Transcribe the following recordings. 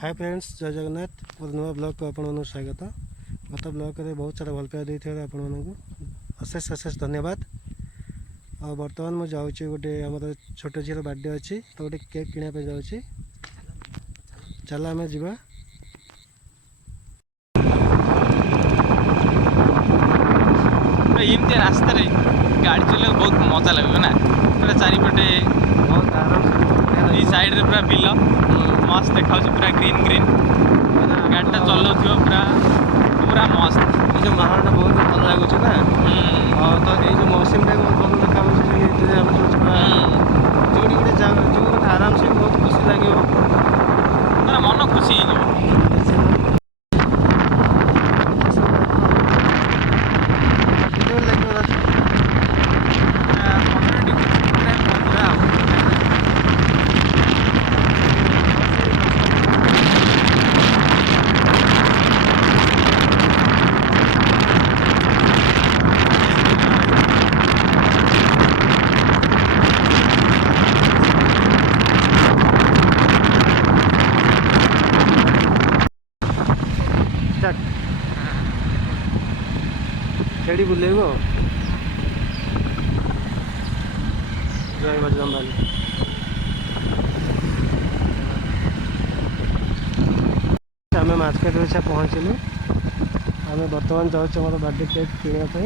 Hi friends, जय जगन्नाथ। और नुआ ब्लॉग को आपण स्वागत। गत ब्लॉग में बहुत सारा भल पाइबा देते आपण अशेष अशेष धन्यवाद। और बर्तमान मुझे जाऊँगी गोटे आम छोट झीर बर्थडे अच्छी, तो गोटे केक किनापे जाऊँगी। चल आम जा एमती रास्ता गाड़ी चल बहुत मजा लगे ना। पूरा चारिपटे बहुत आराम से साइड रे पूरा बिल मस्त देखा पूरा ग्रीन ग्रीन गाड़ी चलाऊ पूरा पूरा मस्त। जो माहौल बहुत भल लगुच ना। और तो ये जो मौसम बहुत भल देखा जो गोटे आराम से बहुत खुशी लगे, पूरा मन खुशी खेड़ी बुलेब जय बजरंगबली। आम मार्केट में पहुँचलु। आम बर्तमान जाऊँ मोर बर्थडे केक किनापी।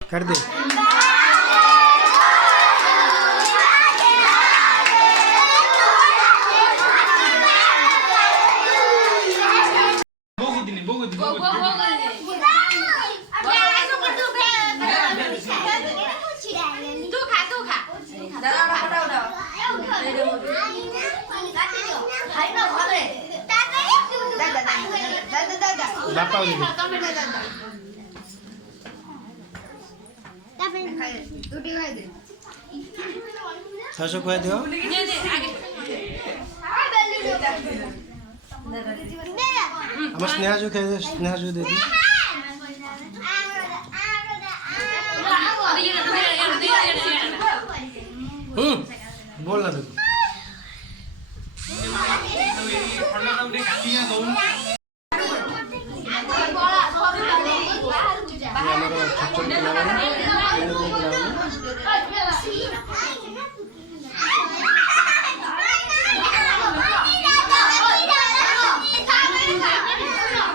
कर दे सो खुआ दियो। हम स्नेहा जो खाए, स्नेहा जो दे दी। बोल ना तू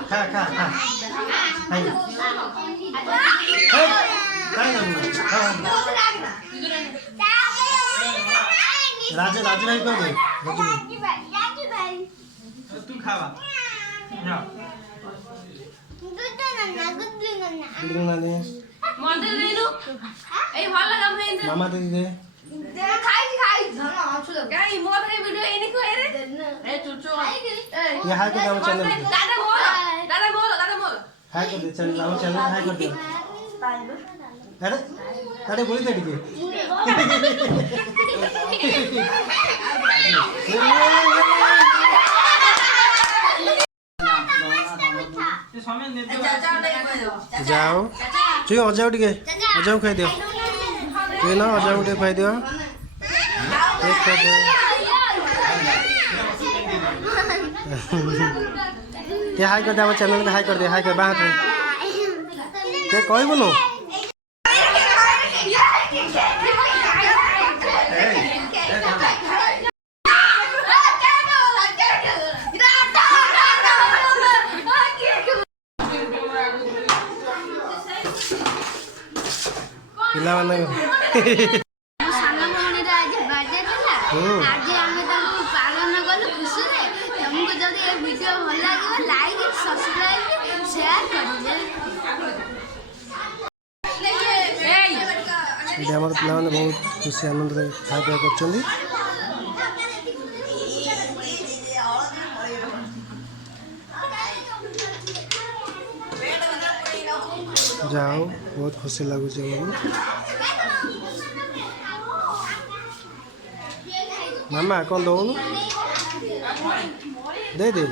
खा खा खा राजू राजू भाई कौन है? तू खावा मामा दे दे ये हाय कर दे चैनल हाय कर दे चैनल हम चैनल हाय कर दे। अरे अरे बोली दे के जाओ चुई अजाऊ टे अजाऊ खाई दियो। चुई ना अजाऊ टे खाई दियो। ये हाय कर दे हम चैनल हाय कर दे हाय कर बाहर ते कोई बोलो पिला वाला पालन कलु खुशी तुमको जब ये वीडियो भल लगे लाइक सब्सक्राइब शेयर करिए। ये आम पिला बहुत खुशी आनंद खाया कर जाओ बहुत खुशी लगुच मामा कौन दौन दे दे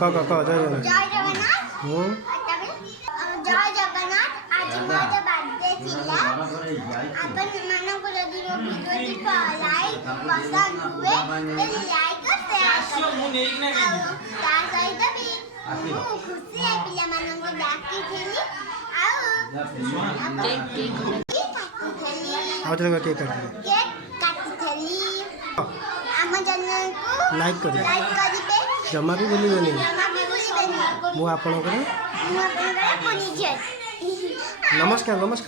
कह कह जय जगन्नाथ जय जगन्नाथ आज मोर बर्थडे थिला अपन मानको जदी वो वीडियो लाइक पसंद हुए तो लाइक और शेयर करो ता सहित भी खुशी है पिला मानको डाकी थेली आ तेरे केक काटी थेली हम चैनल को लाइक कर दिबे जमा भी भूलिबेनी जमा भी भूलिबेनी मु आपन मु आपन नमस्कार नमस्कार।